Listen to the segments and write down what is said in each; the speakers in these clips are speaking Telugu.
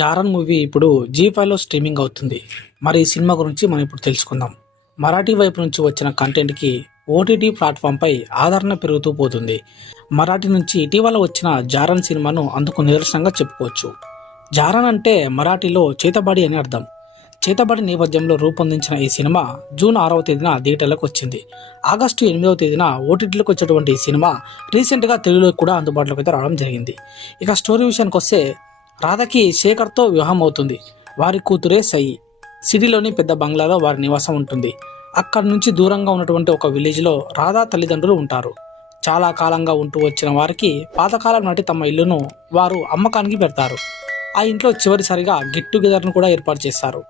జారన్ మూవీ ఇప్పుడు జీ ఫైవ్లో స్ట్రీమింగ్ అవుతుంది. మరి ఈ సినిమా గురించి మనం ఇప్పుడు తెలుసుకుందాం. మరాఠీ వైపు నుంచి వచ్చిన కంటెంట్కి ఓటీటీ ప్లాట్ఫామ్పై ఆదరణ పెరుగుతూ పోతుంది. మరాఠీ నుంచి ఇటీవల వచ్చిన జారన్ సినిమాను అందుకు నిదర్శనంగా చెప్పుకోవచ్చు. జారన్ అంటే మరాఠీలో చేతబడి అని అర్థం. చేతబడి నేపథ్యంలో రూపొందించిన ఈ సినిమా జూన్ ఆరవ తేదీన థియేటర్లకు వచ్చింది. ఆగస్టు ఎనిమిదవ తేదీన ఓటీటీలకు వచ్చేటువంటి ఈ సినిమా రీసెంట్గా తెలుగులోకి కూడా అందుబాటులోకి అయితే రావడం జరిగింది. ఇక స్టోరీ విషయానికి వస్తే రాధకి శేఖర్తో వివాహం అవుతుంది వారి కూతురే సయి సిటీలోని పెద్ద బంగ్లాలో వారి నివాసం ఉంటుంది. అక్కడి నుంచి దూరంగా ఉన్నటువంటి ఒక విలేజ్లో రాధా తల్లిదండ్రులు ఉంటారు. చాలా కాలంగా ఉంటూ వచ్చిన వారికి పాతకాలం నాటి తమ ఇల్లును వారు అమ్మకానికి పెడతారు. ఆ ఇంట్లో చివరిసారిగా గెట్ టుగెదర్ను కూడా ఏర్పాటు చేస్తారు.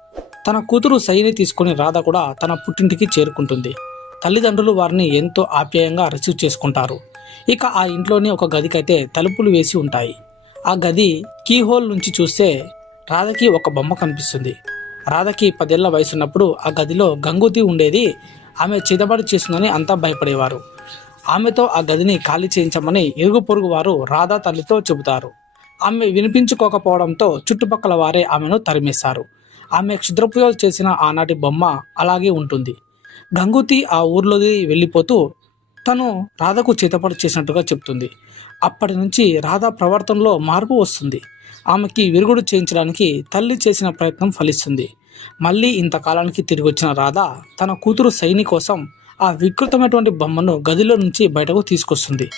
తన కూతురు సైని తీసుకుని రాధ కూడా తన పుట్టింటికి చేరుకుంటుంది. తల్లిదండ్రులు వారిని ఎంతో ఆప్యాయంగా రిసీవ్ చేసుకుంటారు. ఇక ఆ ఇంట్లోని ఒక గదికైతే తలుపులు వేసి ఉంటాయి. ఆ గది కీ హోల్ నుంచి చూస్తే రాధకి ఒక బొమ్మ కనిపిస్తుంది. రాధకి పదేళ్ళ వయసున్నప్పుడు ఆ గదిలో గంగూతి ఉండేది. ఆమె చిదబడి చేస్తుందని అంతా భయపడేవారు. ఆమెతో ఆ గదిని ఖాళీ చేయించమని ఇరుగు పొరుగు వారు రాధా తల్లితో చెబుతారు. ఆమె వినిపించుకోకపోవడంతో చుట్టుపక్కల వారే ఆమెను తరిమేశారు. ఆమె క్షుద్రపూజలు చేసిన ఆనాటి బొమ్మ అలాగే ఉంటుంది. గంగూతి ఆ ఊర్లోది వెళ్ళిపోతూ తను రాధకు చేతపడి చేసినట్టుగా చెప్తుంది. అప్పటి నుంచి రాధ ప్రవర్తనలో మార్పు వస్తుంది. ఆమెకి విరుగుడు చేయించడానికి తల్లి చేసిన ప్రయత్నం ఫలిస్తుంది. మళ్ళీ ఇంతకాలానికి తిరిగి వచ్చిన రాధ తన కూతురు సైని కోసం ఆ వికృతమైనటువంటి బొమ్మను గదిలో నుంచి బయటకు తీసుకొస్తుంది.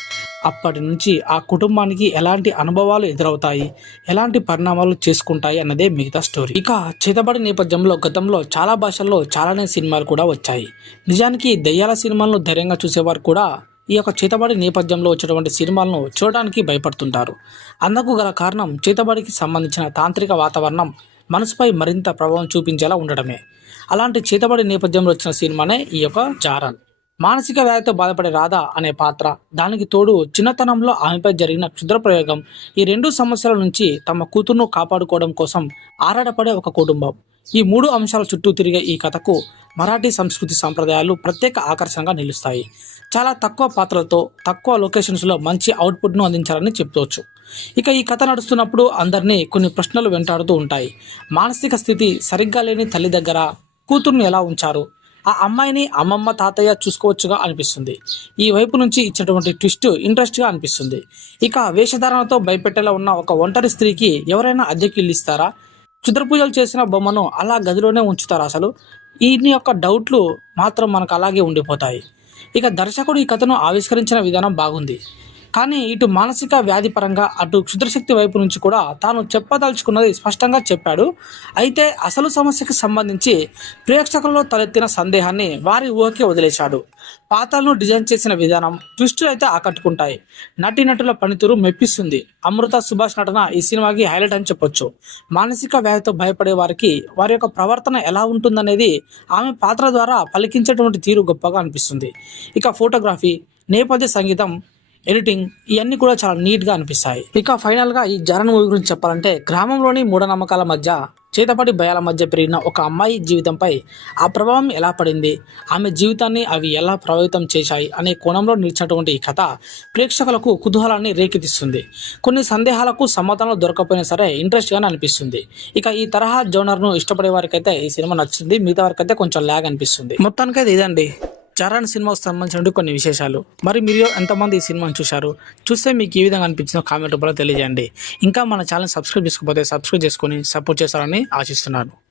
అప్పటి నుంచి ఆ కుటుంబానికి ఎలాంటి అనుభవాలు ఎదురవుతాయి? ఎలాంటి పరిణామాలు చేసుకుంటాయి అన్నదే మిగతా స్టోరీ. ఇక చేతబడి నేపథ్యంలో గతంలో చాలా భాషల్లో చాలానే సినిమాలు కూడా వచ్చాయి. నిజానికి దయ్యాల సినిమాలను ధైర్యంగా చూసేవారు కూడా ఈ యొక్క చేతబడి నేపథ్యంలో వచ్చేటువంటి సినిమాలను చూడడానికి భయపడుతుంటారు. అందుకు గల కారణం చేతబడికి సంబంధించిన తాంత్రిక వాతావరణం మనసుపై మరింత ప్రభావం చూపించేలా ఉండడమే. అలాంటి చేతబడి నేపథ్యంలో వచ్చిన సినిమానే ఈ యొక్క జారన్ మానసిక వ్యాధితో బాధపడే రాధ అనే పాత్ర దానికి తోడు చిన్నతనంలో ఆమెపై జరిగిన క్షుద్ర ప్రయోగం ఈ రెండు సమస్యల నుంచి తమ కూతురును కాపాడుకోవడం కోసం ఆరాటపడే ఒక కుటుంబం. ఈ మూడు అంశాల చుట్టూ తిరిగే ఈ కథకు మరాఠీ సంస్కృతి సాంప్రదాయాలు ప్రత్యేక ఆకర్షణగా నిలుస్తాయి. చాలా తక్కువ పాత్రలతో తక్కువ లొకేషన్స్లో మంచి అవుట్పుట్ను అందించాలని చెప్పుకోవచ్చు. ఇక ఈ కథ నడుస్తున్నప్పుడు అందరినీ కొన్ని ప్రశ్నలు వెంటాడుతూ ఉంటాయి. మానసిక స్థితి సరిగ్గా లేని తల్లి దగ్గర కూతుర్ని ఎలా ఉంచారు? ఆ అమ్మాయిని అమ్మమ్మ తాతయ్య చూసుకోవచ్చుగా అనిపిస్తుంది. ఈ వైపు నుంచి ఇచ్చినటువంటి ట్విస్ట్ ఇంట్రెస్ట్గా అనిపిస్తుంది. ఇక వేషధారణతో భయపెట్టేలా ఉన్న ఒక ఒంటరి స్త్రీకి ఎవరైనా అద్దెకి ఇస్తారా? క్షుద్ర పూజలు చేసిన బొమ్మను అలా గదిలోనే ఉంచుతారు అసలు. ఈయన యొక్క డౌట్లు మాత్రం మనకు అలాగే ఉండిపోతాయి. ఇక దర్శకుడు ఈ కథను ఆవిష్కరించిన విధానం బాగుంది. కానీ ఇటు మానసిక వ్యాధి పరంగా అటు క్షుద్రశక్తి వైపు నుంచి కూడా తాను చెప్పదలుచుకున్నది స్పష్టంగా చెప్పాడు. అయితే అసలు సమస్యకు సంబంధించి ప్రేక్షకులలో తలెత్తిన సందేహాన్ని వారి ఊహకే వదిలేశాడు. పాత్రలను డిజైన్ చేసిన విధానం ట్విస్టులు అయితే ఆకట్టుకుంటాయి. నటీనటుల పనితీరు మెప్పిస్తుంది. అమృత సుభాష్ నటన ఈ సినిమాకి హైలైట్ అని చెప్పొచ్చు. మానసిక వ్యాధితో భయపడే వారికి వారి యొక్క ప్రవర్తన ఎలా ఉంటుందనేది ఆమె పాత్ర ద్వారా పలికించేటువంటి తీరు గొప్పగా అనిపిస్తుంది. ఇక ఫోటోగ్రఫీ నేపథ్య సంగీతం ఎడిటింగ్ ఇవన్నీ కూడా చాలా నీట్గా అనిపిస్తాయి. ఇక ఫైనల్గా ఈ జరన్ మూవీ గురించి చెప్పాలంటే గ్రామంలోని మూఢనమ్మకాల మధ్య చేతపడి భయాల మధ్య పెరిగిన ఒక అమ్మాయి జీవితంపై ఆ ప్రభావం ఎలా పడింది? ఆమె జీవితాన్ని అవి ఎలా ప్రభావితం చేశాయి? అనే కోణంలో నిలిచినటువంటి ఈ కథ ప్రేక్షకులకు కుతూహలాన్ని రేకెత్తిస్తుంది. కొన్ని సందేహాలకు సమాధానాలు దొరకపోయినా సరే ఇంట్రెస్ట్గానే అనిపిస్తుంది. ఇక ఈ తరహా జోనర్ను ఇష్టపడే వారికైతే ఈ సినిమా నచ్చుతుంది. మిగతా వారికైతే కొంచెం ల్యాగ్ అనిపిస్తుంది. మొత్తానికైతే ఇదండి. చరణ్ సినిమాకు సంబంధించిన కొన్ని విశేషాలు. మరి మీరు ఎంతమంది ఈ సినిమాను చూశారు? చూస్తే మీకు ఏ విధంగా అనిపించిందో కామెంట్ రూపంలో తెలియజేయండి. ఇంకా మన ఛానల్ సబ్స్క్రైబ్ చేసుకోకపోతే సబ్స్క్రైబ్ చేసుకొని సపోర్ట్ చేస్తారని ఆశిస్తున్నాను.